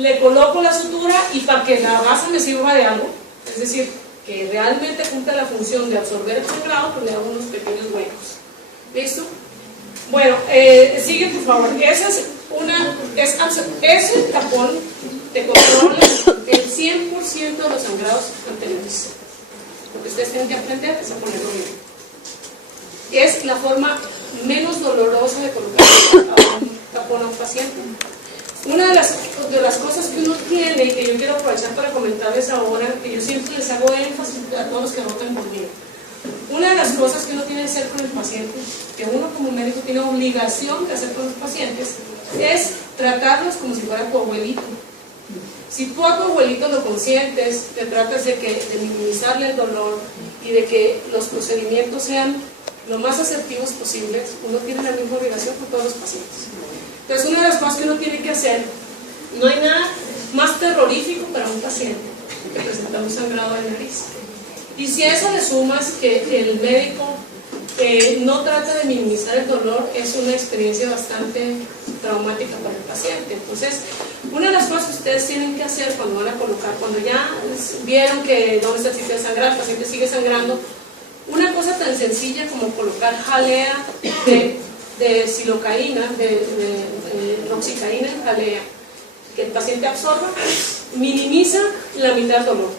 le coloco la sutura y para que la base me sirva de algo, es decir, que realmente cumpla la función de absorber el sangrado, pues le hago unos pequeños huecos. ¿Listo? Bueno, sigue por favor. Ese tapón te controla el 100% de los sangrados anteriores. Lo que ustedes tienen que aprender es a ponerlo bien. Es la forma menos dolorosa de colocar un tapón a un paciente. Una de las cosas que uno tiene y que yo quiero aprovechar para comentarles ahora, que yo siempre les hago énfasis a todos los que votan conmigo. Una de las cosas que uno tiene que hacer con el paciente, que uno como médico tiene obligación de hacer con los pacientes, es tratarlos como si fuera tu abuelito. Si tú a tu abuelito lo consientes, te tratas de minimizarle el dolor y de que los procedimientos sean lo más asertivos posibles, uno tiene la misma obligación con todos los pacientes. Entonces, una de las cosas que uno tiene que hacer, no hay nada más terrorífico para un paciente que presentar un sangrado de nariz. Y si a eso le sumas que el médico no trata de minimizar el dolor, es una experiencia bastante traumática para el paciente. Entonces, una de las cosas que ustedes tienen que hacer cuando van a colocar, cuando ya vieron que dónde está el sitio de sangrar, el paciente sigue sangrando, una cosa tan sencilla como colocar jalea de silocaína, de noxicaína en jalea, que el paciente absorba, minimiza la mitad del dolor.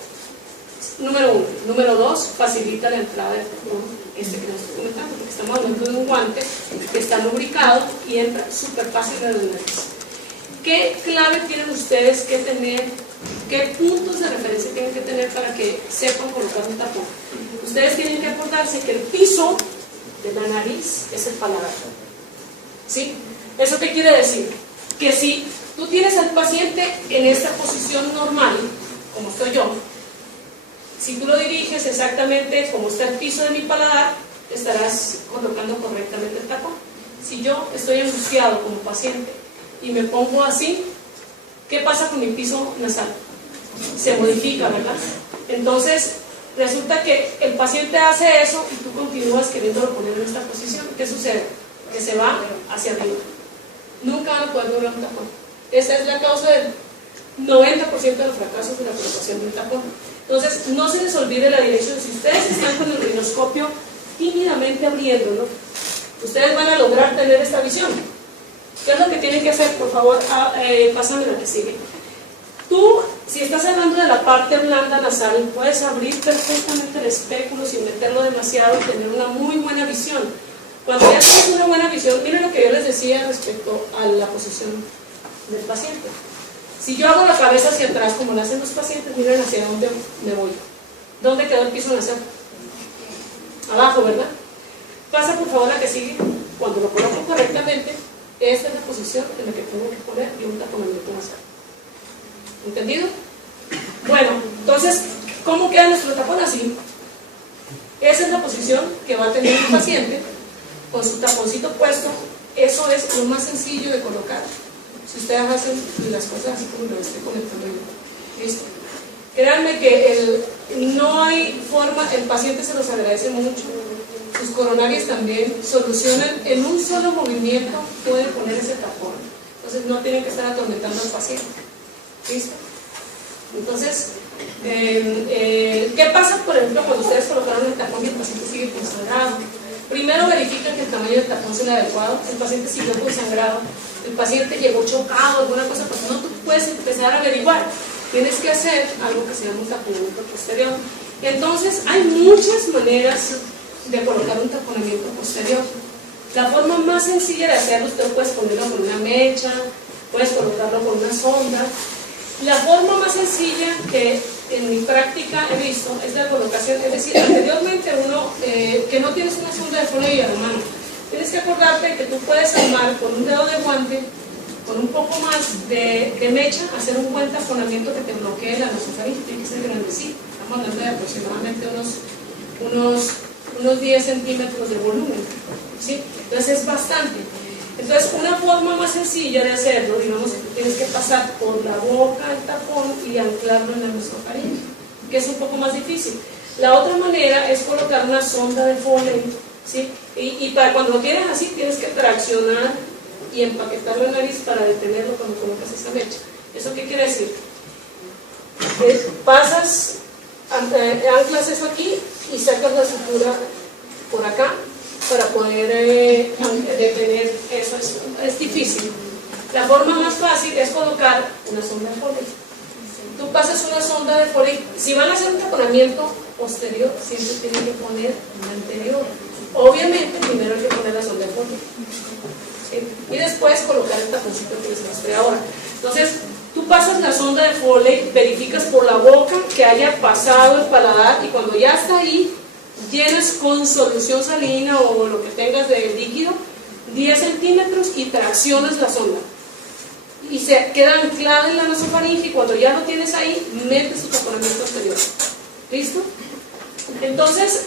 Número 1. Número 2, facilita la entrada del tapón, que nos estoy comentando, porque estamos hablando de un guante que está lubricado y entra súper fácil en la nariz. ¿Qué clave tienen ustedes que tener? ¿Qué puntos de referencia tienen que tener para que sepan colocar un tapón? Ustedes tienen que acordarse que el piso de la nariz es el paladar. ¿Sí? ¿Eso qué quiere decir? Que si tú tienes al paciente en esta posición normal, como estoy yo, si tú lo diriges exactamente como está el piso de mi paladar, estarás colocando correctamente el tapón. Si yo estoy angustiado como paciente y me pongo así, ¿qué pasa con mi piso nasal? Se modifica, ¿verdad? Entonces, resulta que el paciente hace eso y tú continúas queriéndolo poner en esta posición. ¿Qué sucede? Que se va hacia arriba. Nunca van a poder lograr un tapón. Esa es la causa del 90% de los fracasos de la colocación de un tapón. Entonces, no se les olvide la dirección. Si ustedes están con el rinoscopio tímidamente abriéndolo, ustedes van a lograr tener esta visión. ¿Qué es lo que tienen que hacer? Por favor, pásame la que sigue. Tú, si estás hablando de la parte blanda nasal, puedes abrir perfectamente el espéculo sin meterlo demasiado y tener una muy buena visión. Cuando ya tienes una buena visión, miren lo que yo les decía respecto a la posición del paciente. Si yo hago la cabeza hacia atrás, como lo hacen los pacientes, miren hacia dónde me voy. ¿Dónde quedó el piso nasal? Abajo, ¿verdad? Pasa por favor la que sigue. Cuando lo coloco correctamente, esta es la posición en la que tengo que poner y un taponamiento nasal. ¿Entendido? Bueno, entonces, ¿cómo queda nuestro tapón? Así. Esa es la posición que va a tener el paciente con su taponcito puesto. Eso es lo más sencillo de colocar. Si ustedes hacen las cosas así como lo estoy comentando yo. ¿Listo? Créanme que no hay forma, el paciente se los agradece mucho. Sus coronarias también solucionan en un solo movimiento, pueden poner ese tapón. Entonces no tienen que estar atormentando al paciente. ¿Listo? Entonces, ¿qué pasa, por ejemplo, cuando ustedes colocaron el tapón y el paciente sigue con sangrado? Primero verifican que el tamaño del tapón sea el adecuado, el paciente siguió con sangrado, el paciente llegó chocado, alguna cosa, pues no, tú puedes empezar a averiguar. Tienes que hacer algo que se llama un taponamiento posterior. Entonces, hay muchas maneras de colocar un taponamiento posterior. La forma más sencilla de hacerlo, usted puedes ponerlo con una mecha, puedes colocarlo con una sonda. La forma más sencilla que en mi práctica he visto es la colocación, es decir, anteriormente uno, que no tienes una sonda de Foley a la mano, tienes que acordarte que tú puedes armar con un dedo de guante, con un poco más de mecha, hacer un buen taponamiento que te bloquee la nasofaringe, tiene que ser grandecito, estamos hablando de aproximadamente unos 10 centímetros de volumen, ¿sí? Entonces es bastante. Entonces, una forma más sencilla de hacerlo, digamos, tienes que pasar por la boca el tapón y anclarlo en la nasofaringe, que es un poco más difícil. La otra manera es colocar una sonda de Foley, ¿sí? Y para cuando lo tienes así, tienes que traccionar y empaquetar la nariz para detenerlo cuando colocas esa mecha. ¿Eso qué quiere decir? Pasas, anclas eso aquí y sacas la sutura por acá para poder detener eso. Es difícil. La forma más fácil es colocar una sonda de Foley. Tú pasas una sonda de Foley. Si van a hacer un taponamiento posterior, siempre tienen que poner una anterior. Obviamente, primero hay que poner la sonda de Foley, ¿sí? Y después colocar el taponcito que les mostré ahora. Entonces, tú pasas la sonda de Foley, verificas por la boca que haya pasado el paladar y cuando ya está ahí, llenas con solución salina o lo que tengas de líquido 10 centímetros y traccionas la sonda y se queda anclada en la nasofaringe y cuando ya lo tienes ahí metes tu taponamiento anterior. ¿Listo? Entonces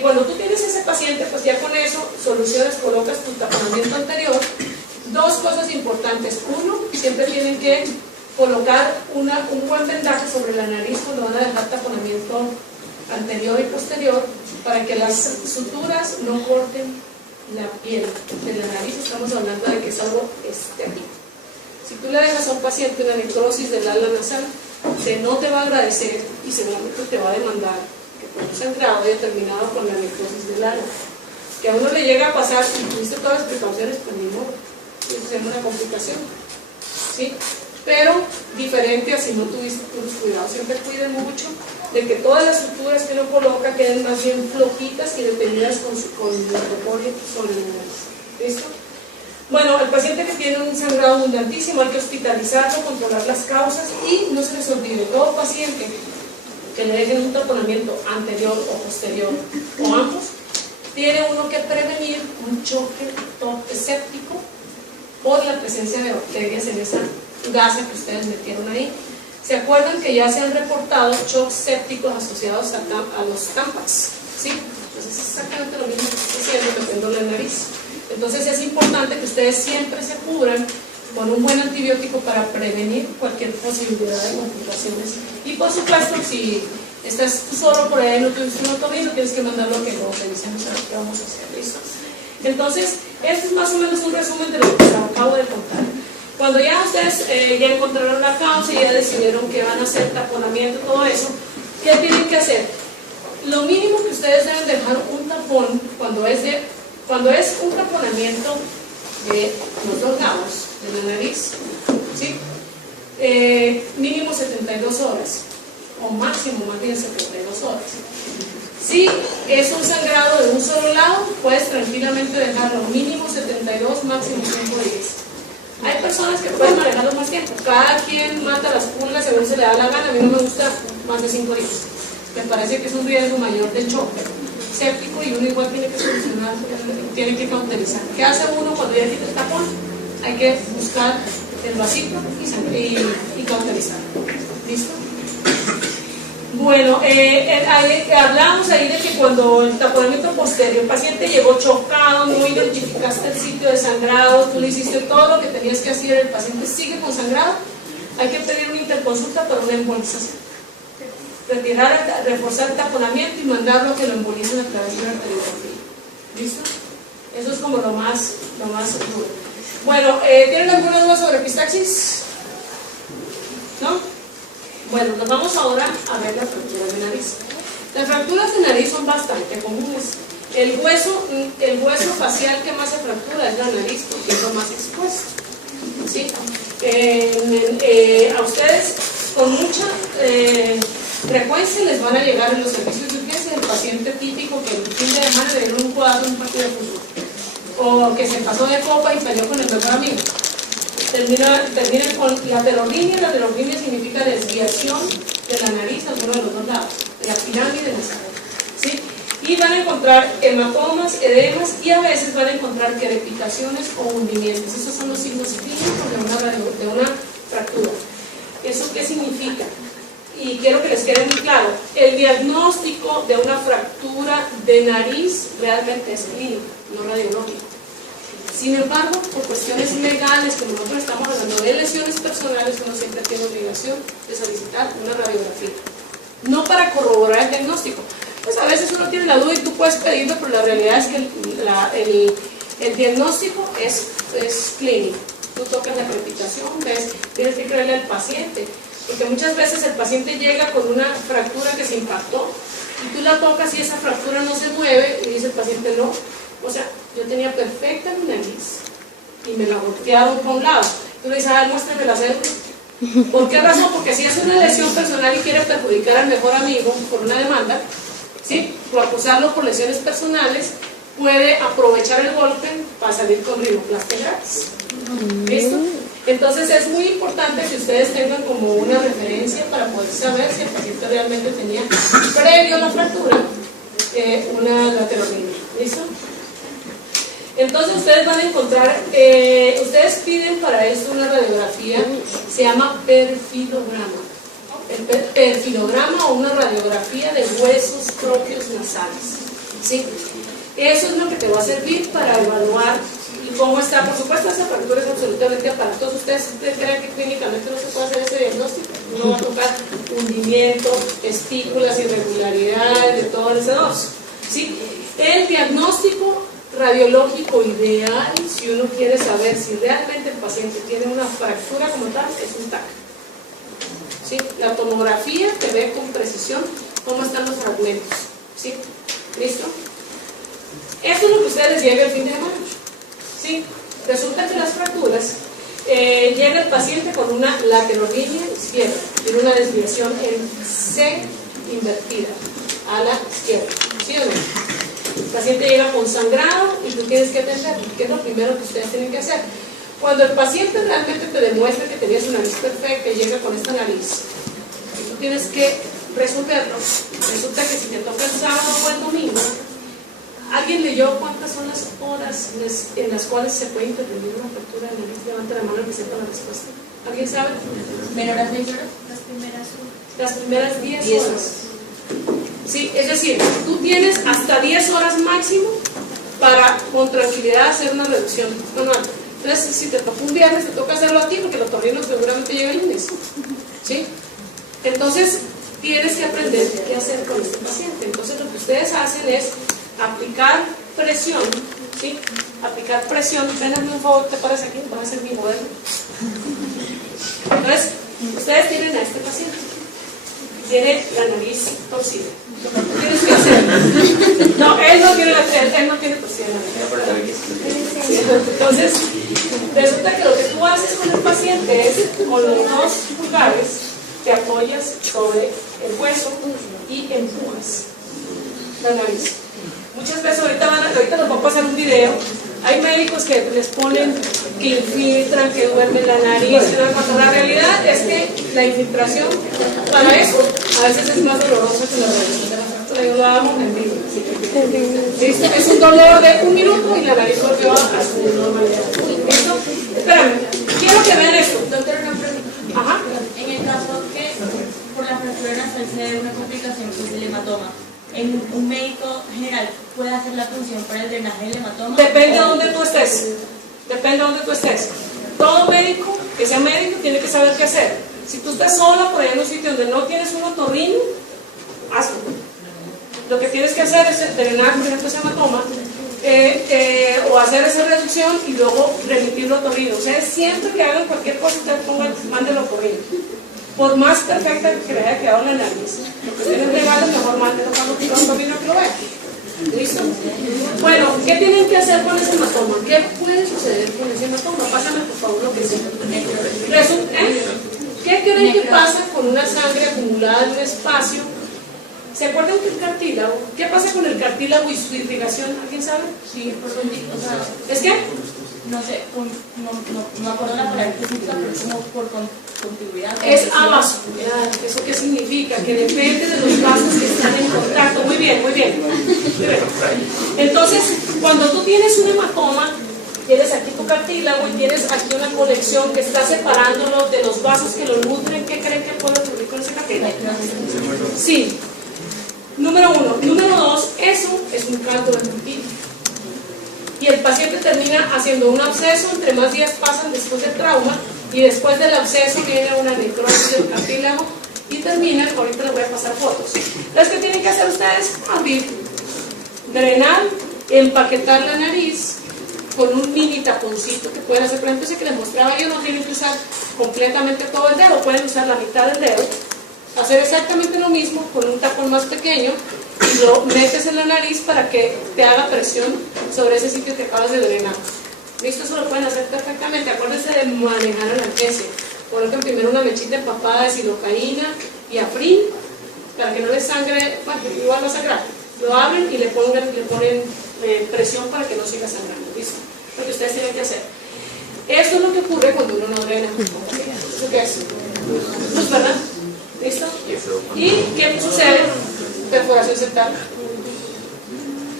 cuando tú tienes ese paciente, pues ya con eso solucionas, colocas tu taponamiento anterior. Dos cosas importantes. Uno, siempre tienen que colocar un buen vendaje sobre la nariz cuando van a dejar taponamiento anterior y posterior para que las suturas no corten la piel de la nariz. Estamos hablando de que es algo externo. Si tú le dejas a un paciente una necrosis del ala nasal, no te va a agradecer y seguramente te va a demandar que por un sangrado haya terminado con la necrosis del ala. Que a uno le llega a pasar y tuviste todas las precauciones, pues ni modo, eso es una complicación, ¿sí? Pero diferente a si no tuviste tus cuidados. Siempre cuiden mucho de que todas las suturas que uno coloca queden más bien flojitas y detenidas con la propóleo sobre la nariz. ¿Listo? Bueno, el paciente que tiene un sangrado abundantísimo hay que hospitalizarlo, controlar las causas y no se les olvide, todo paciente que le dejen un taponamiento anterior o posterior o ambos, tiene uno que prevenir un choque séptico por la presencia de bacterias en esa gasa que ustedes metieron ahí. ¿Se acuerdan que ya se han reportado shocks sépticos asociados a los Tampax? ¿Sí? Entonces es exactamente lo mismo que estoy haciendo metiendo la nariz. Entonces es importante que ustedes siempre se cubran con un buen antibiótico para prevenir cualquier posibilidad de complicaciones. Y por supuesto, si estás tú solo por ahí, no tuviste un otorrino, tienes que mandarlo a que lo revisemos a ver qué vamos a hacer. ¿Listo? Entonces, este es más o menos un resumen de lo que acabo de contar. Cuando ya ustedes ya encontraron la causa y ya decidieron que van a hacer taponamiento, todo eso, ¿qué tienen que hacer? Lo mínimo que ustedes deben dejar un tapón cuando es un taponamiento de los dos lados de la nariz, ¿sí? Mínimo 72 horas o máximo más bien 72 horas. Si es un sangrado de un solo lado, puedes tranquilamente dejarlo mínimo 72, máximo 5 días. Hay personas que pueden manejarlo más tiempo. Cada quien mata las pulgas según se le da la gana. A mí no me gusta más de 5 días. Me parece que es un riesgo mayor de choque séptico y uno igual tiene que solucionar, tiene que cauterizar. ¿Qué hace uno cuando ya quita el tapón? Hay que buscar el vasito y cauterizar. ¿Listo? Bueno, hablamos ahí de que cuando el taponamiento posterior, el paciente llegó chocado, no identificaste el sitio de sangrado, tú le hiciste todo lo que tenías que hacer, el paciente sigue con sangrado, hay que pedir una interconsulta para una embolización. Reforzar el taponamiento y mandarlo a que lo embolicen a través de una arteriografía. ¿Listo? Eso es como lo más seguro. Bueno, ¿tienen alguna duda sobre epistaxis? ¿No? Bueno, nos vamos ahora a ver las fracturas de nariz. Las fracturas de nariz son bastante comunes. El hueso facial que más se fractura es la nariz porque es lo más expuesto. ¿Sí? A ustedes con mucha frecuencia les van a llegar en los servicios de urgencia el paciente típico que el fin de semana le dieron un cuadro en un partido de fútbol o que se pasó de copa y peleó con el mejor amigo. Termina con la terorrinia. La terorrinia significa desviación de la nariz a uno de los dos lados, de la pirámide nasal, ¿sí? Y van a encontrar hematomas, edemas y a veces van a encontrar crepitaciones o hundimientos. Esos son los signos clínicos de una fractura. ¿Eso qué significa? Y quiero que les quede muy claro, el diagnóstico de una fractura de nariz realmente es clínico, no radiológico. Sin embargo, por cuestiones legales, como nosotros estamos hablando de lesiones personales, uno siempre tiene obligación de solicitar una radiografía. No para corroborar el diagnóstico. Pues a veces uno tiene la duda y tú puedes pedirlo, pero la realidad es que el diagnóstico es es clínico. Tú tocas la crepitación, ves, tienes que creerle al paciente, porque muchas veces el paciente llega con una fractura que se impactó y tú la tocas y esa fractura no se mueve y dice el paciente no, o sea, yo tenía perfecta mi nariz y me la voltearon para un lado. Tú le dices, a ver, muéstrame la cédula. ¿Por qué razón? Porque si es una lesión personal y quiere perjudicar al mejor amigo por una demanda, ¿sí?, por acusarlo por lesiones personales, puede aprovechar el golpe para salir con rinoplastia gratis. ¿Listo? Entonces es muy importante que ustedes tengan como una referencia para poder saber si el paciente realmente tenía, previo a la fractura, una laterotomía. ¿Listo? Entonces ustedes van a encontrar, ustedes piden para esto una radiografía, se llama perfilograma. El perfilograma o una radiografía de huesos propios nasales. ¿Sí? Eso es lo que te va a servir para evaluar cómo está. Por supuesto, esa fractura es absolutamente aparatosa. Ustedes creen que clínicamente no se puede hacer ese diagnóstico. Uno va a tocar hundimiento, testículas, irregularidades, de todo ese dorso. ¿Sí? El diagnóstico radiológico ideal, si uno quiere saber si realmente el paciente tiene una fractura como tal, es un TAC. ¿Sí? La tomografía te ve con precisión cómo están los fragmentos. ¿Sí? ¿Listo? Esto es lo que a ustedes les llega el fin de semana. ¿Sí? Resulta que las fracturas, llega el paciente con una laterolínea izquierda, tiene una desviación en C invertida a la izquierda. ¿Sí o no? El paciente llega con sangrado y tú tienes que atenderlo. ¿Qué es lo primero que ustedes tienen que hacer? Cuando el paciente realmente te demuestra que tenía su nariz perfecta y llega con esta nariz, y tú tienes que resolverlo, resulta que si te toca el sábado o el domingo, ¿alguien leyó cuántas son las horas en las cuales se puede intervenir una fractura de nariz? Levanta la mano y que sepa la respuesta. ¿Alguien sabe? ¿Menos 6 horas? Las primeras 10 horas. Sí, es decir, tú tienes hasta 10 horas máximo para con tranquilidad hacer una reducción manual. Entonces, si te toca un viernes, te toca hacerlo a ti porque el otorrino seguramente llega el lunes. ¿Sí? Entonces, tienes que aprender qué hacer con este paciente. Entonces, lo que ustedes hacen es aplicar presión. ¿Sí? Aplicar presión. Véname un favor, ¿te parece aquí? Voy a hacer mi modelo. Entonces, ustedes tienen a este paciente. Tiene la nariz torcida. Tienes que hacer. No, él no tiene torcida la nariz. Entonces, resulta que lo que tú haces con el paciente es, con los dos pulgares, te apoyas sobre el hueso y empujas la nariz. Muchas veces, ahorita nos vamos a pasar un video. Hay médicos que les ponen, que infiltran, que duermen la nariz, cuando la realidad es que la infiltración, para eso, a veces es más dolorosa que la reducción de la fractura. Yo lo hago en vivo. ¿Listo? Es un dolor de 1 minuto y la nariz volvió a su normalidad. ¿Listo? Espérame, quiero que vean esto. Doctor, una pregunta. Ajá. En el caso que por la fractura nasal se dé una complicación que es el hematoma, ¿un médico general puede hacer la función para el drenaje del hematoma? Depende de dónde tú estés. Depende de dónde tú estés. Todo médico que sea médico tiene que saber qué hacer. Si tú estás sola por ahí en un sitio donde no tienes un otorrino, hazlo. Lo que tienes que hacer es drenar, por ejemplo, ese hematoma, o hacer esa reducción y luego remitirlo a otorrino. O sea, siempre que hagan cualquier cosa, ustedes mándenlo a otorrino. Por más perfecta que le haya quedado la nariz, lo que tienen regalo, mejor mándenlo a otorrino que lo vean. ¿Listo? Bueno, ¿qué tienen que hacer con ese hematoma? ¿Qué puede suceder con ese hematoma? Pásame por favor lo que sea. ¿Qué creen que pasa con una sangre acumulada en un espacio? ¿Se acuerdan que el cartílago? ¿Qué pasa con el cartílago y su irrigación? ¿Alguien sabe? Sí, o sea, ¿Es qué? no sé, no me acuerdo la palabra específica, pero es como por contigüidad. Es avascular. ¿Eso qué significa? Que depende de los vasos que están en contacto. Muy bien, muy bien. Entonces, cuando tú tienes un hematoma, tienes aquí tu cartílago y tienes aquí una conexión que está separándolo de los vasos que lo nutren. ¿Qué creen que puede ocurrir con ese cartílago? Sí. Número 1. Número 2, eso es un caldo de cartílago. Y el paciente termina haciendo un absceso, entre más días pasan después del trauma, y después del absceso viene una necrosis del cartílago y termina, ahorita les voy a pasar fotos. Entonces, ¿qué tienen que hacer ustedes? Abrir, drenar, empaquetar la nariz, con un mini taponcito que pueden hacer. Por ejemplo, ese que les mostraba yo, no tienen que usar completamente todo el dedo, pueden usar la mitad del dedo, hacer exactamente lo mismo con un tapón más pequeño y lo metes en la nariz para que te haga presión sobre ese sitio que acabas de drenar. ¿Listo? Eso lo pueden hacer perfectamente. Acuérdense de manejar analgesia. Coloquen primero una mechita empapada de silocaína y afrin para que no les sangre, bueno, igual va a sangrar. Lo abren y le ponen presión para que no siga sangrando. ¿Listo? Lo que ustedes tienen que hacer. Esto es lo que ocurre cuando uno no drena. ¿Eso qué es? Pues, ¿verdad? ¿Listo? ¿Y qué sucede? Perforación septal.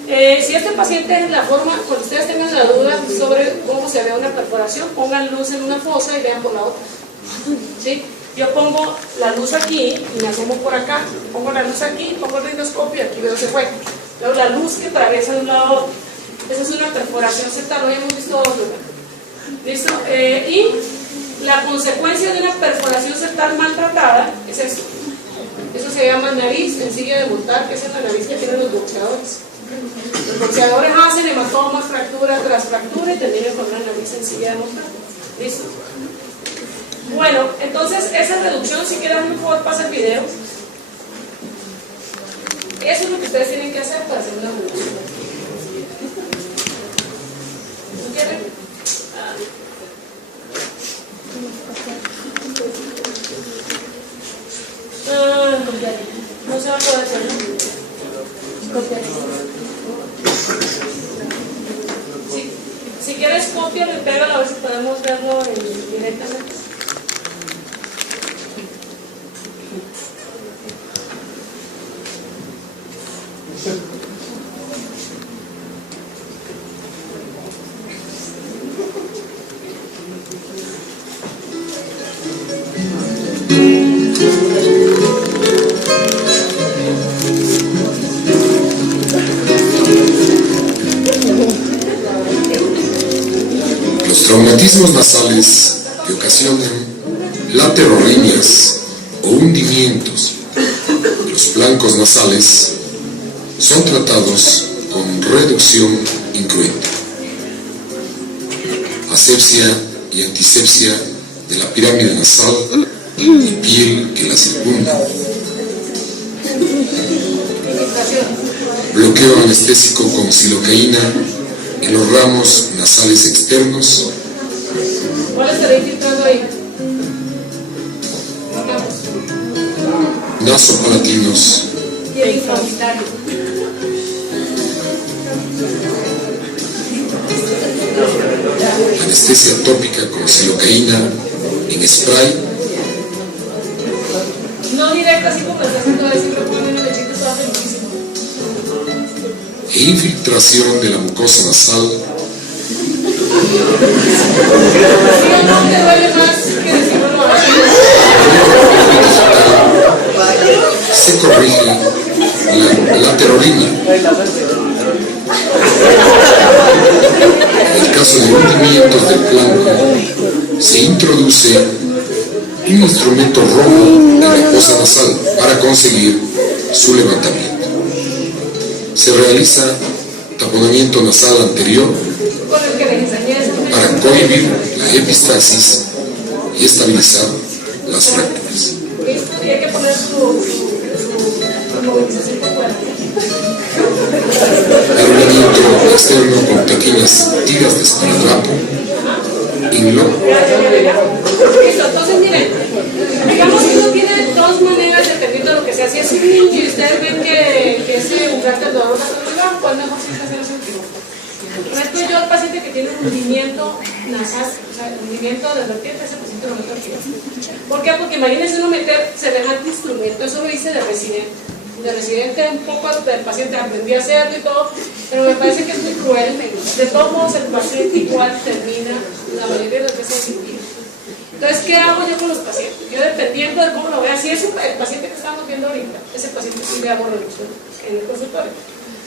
Si este paciente es la forma, cuando ustedes tengan la duda sobre cómo se ve una perforación, pongan luz en una fosa y vean por la otra. ¿Sí? Yo pongo la luz aquí y me asomo por acá, pongo la luz aquí, pongo el rindoscopio y aquí veo ese hueco. Luego la luz que atraviesa de un lado a otro. Esa es una perforación septal, hoy hemos visto dos, ¿verdad? ¿Listo? Y la consecuencia de una perforación septal maltratada es esto. Eso se llama nariz en silla de montar, que es la nariz que tienen los boxeadores. Los boxeadores hacen hematomas, fractura tras fractura y terminan con una nariz en silla de montar. ¿Listo? Bueno, entonces esa reducción, si quieren por favor pasa el video. Eso es lo que ustedes tienen que hacer para hacer una reducción. ¿No quieren? No se va a poder hacer, ¿no? Si quieres copia, me pega a ver si podemos verlo directamente. Los traumatismos nasales que ocasionan laterorrinias o hundimientos de los flancos nasales son tratados con reducción incruenta, asepsia y antisepsia de la pirámide nasal y piel que la circunda, bloqueo anestésico con silocaína en los ramos nasales externos. ¿Cuál estará infiltrando ahí? Nasopalatinos. Y el infraorbitario. Anestesia tópica con silocaína en spray. No directa, así como está haciendo ahí, siempre ponen una lechita, eso hace muchísimo. E infiltración de la mucosa nasal. No te duele más que decirlo no. Se corrige la laterorrhina. En el caso de hundimientos del flanco, se introduce un instrumento rojo en la fosa nasal para conseguir su levantamiento. Se realiza taponamiento nasal anterior para cohibir la epistaxis y estabilizar las fracturas. Y hay que poner su movilización por fuera. Arruinamiento externo con pequeñas tiras de esparadrapo en lo. Listo, entonces miren, digamos que uno tiene dos maneras dependiendo de lo que sea. Si es un niño y ustedes ven que ese untante del dolor natural, ¿cuál mejor si hacer ese último? Resto yo al paciente que tiene un hundimiento nasal, o sea, el hundimiento de vertiente, ese paciente lo meto aquí. ¿Por qué? Porque imagínense uno meter semejante instrumento, eso lo hice de residente. De residente un poco del paciente aprendí a hacerlo y todo, pero me parece que es muy cruel. De todos modos el paciente igual termina la mayoría de las veces sin vida. Entonces, ¿qué hago yo con los pacientes? Yo dependiendo de cómo lo vea, si es el paciente que estamos viendo ahorita, ese paciente sí le hago reducción en el consultorio.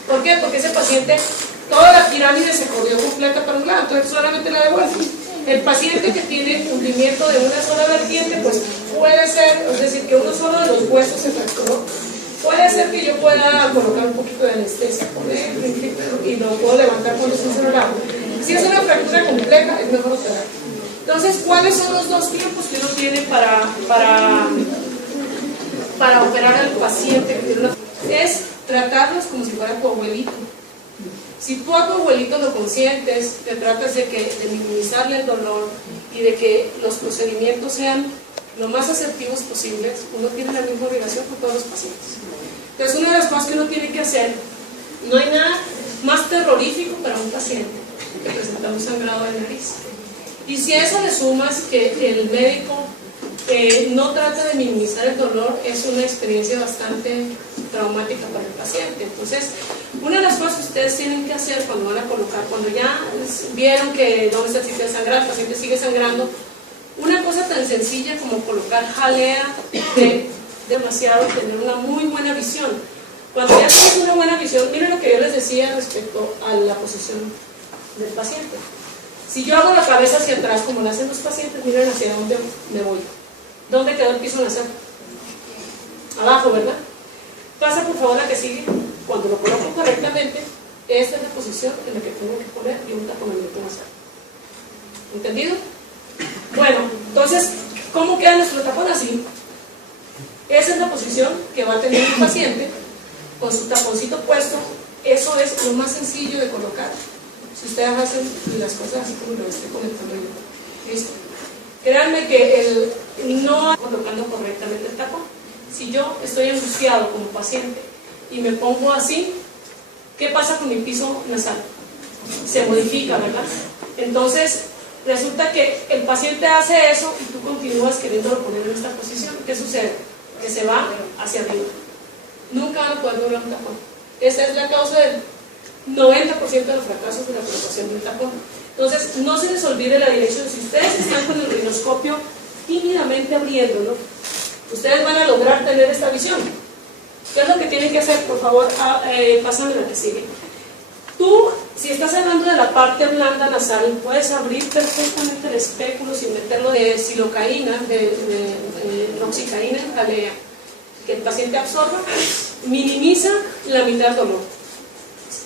¿Por qué? Porque ese paciente, toda la pirámide se corrió completa para un lado, entonces solamente la devuelvo. El paciente que tiene hundimiento de una sola vertiente, pues puede ser, es decir, que uno solo de los huesos se fracturó. Puede ser que yo pueda colocar un poquito de anestesia, poner y lo puedo levantar cuando se cerrado. Si es una fractura compleja, es mejor operar. Entonces, ¿cuáles son los dos tiempos que uno tiene para operar al paciente que tiene una... Es tratarlos como si fuera tu abuelito. Si tú a tu abuelito lo consientes, te tratas de minimizarle el dolor y de que los procedimientos sean lo más asertivos posibles, uno tiene la misma obligación con todos los pacientes. Entonces, una de las cosas que uno tiene que hacer, no hay nada más terrorífico para un paciente que presentar un sangrado de nariz. Y si a eso le sumas que el médico no trata de minimizar el dolor, es una experiencia bastante traumática para el paciente. Entonces, una de las cosas que ustedes tienen que hacer cuando van a colocar, cuando ya vieron que dónde está el sitio de sangrar, el paciente sigue sangrando, una cosa tan sencilla como colocar jalea demasiado, tener una muy buena visión. Cuando ya tienes una buena visión, miren lo que yo les decía respecto a la posición del paciente. Si yo hago la cabeza hacia atrás, como lo hacen los pacientes, miren hacia dónde me voy. ¿Dónde quedó el piso nasal? Abajo, ¿verdad? Pasa por favor a que sigue. Cuando lo coloco correctamente, esta es la posición en la que tengo que poner y un taponamiento nasal. ¿Entendido? Bueno, entonces, ¿cómo queda nuestro tapón? Así. Esa es la posición que va a tener el paciente con su taponcito puesto. Eso es lo más sencillo de colocar. Si ustedes hacen las cosas así como lo estoy comentando yo. ¿Listo? Créanme que no colocando correctamente el tapón. Si yo estoy angustiado como paciente y me pongo así, ¿qué pasa con mi piso nasal? Se modifica, ¿verdad? Entonces, resulta que el paciente hace eso y tú continúas queriéndolo poner en esta posición. ¿Qué sucede? Que se va hacia arriba. Nunca van a poder lograr un tapón. Esa es la causa del 90% de los fracasos de la colocación del tapón. Entonces, no se les olvide la dirección. Si ustedes están con el rinoscopio tímidamente abriéndolo, ustedes van a lograr tener esta visión. ¿Qué es lo que tienen que hacer? Por favor, pásame la que sigue. Tú, si estás hablando de la parte blanda nasal, puedes abrir perfectamente el espéculo sin meterlo de silocaína, de roxicaína en jalea, que el paciente absorba, minimiza la mitad del dolor.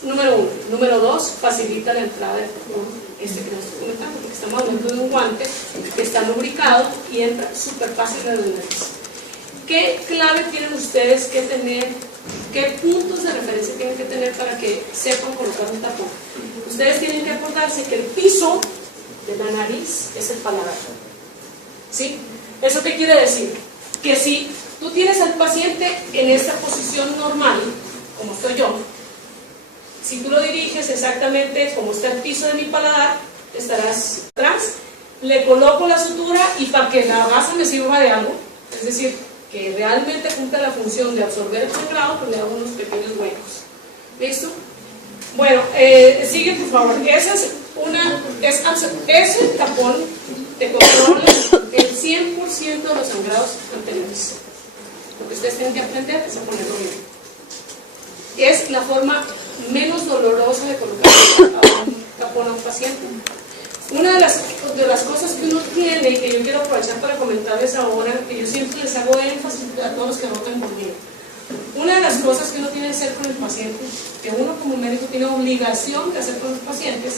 Número 1. Número 2, facilita la entrada del tapón, que nos estoy comentando, porque estamos hablando de un guante que está lubricado y entra súper fácil en la nariz. ¿Qué clave tienen ustedes que tener? ¿Qué puntos de referencia tienen que tener para que sepan colocar un tapón? Ustedes tienen que acordarse que el piso de la nariz es el paladar. ¿Sí? ¿Eso qué quiere decir? Que si tú tienes al paciente en esta posición normal, como estoy yo, si tú lo diriges exactamente como está el piso de mi paladar, estarás atrás, le coloco la sutura y para que la gasa me sirva de algo, es decir, que realmente cumpla la función de absorber el sangrado, pues le hago unos pequeños huecos. ¿Listo? Bueno, sigue por favor. Ese tapón te controla el 100% de los sangrados anteriores. Lo que ustedes tienen que aprender es a ponerlo bien. Es la forma menos dolorosa de colocar un tapón a un paciente. Una de las cosas que uno tiene y que yo quiero aprovechar para comentarles ahora, que yo siempre les hago énfasis a todos los que rotan conmigo, una de las cosas que uno tiene que hacer con el paciente, que uno como médico tiene obligación de hacer con los pacientes,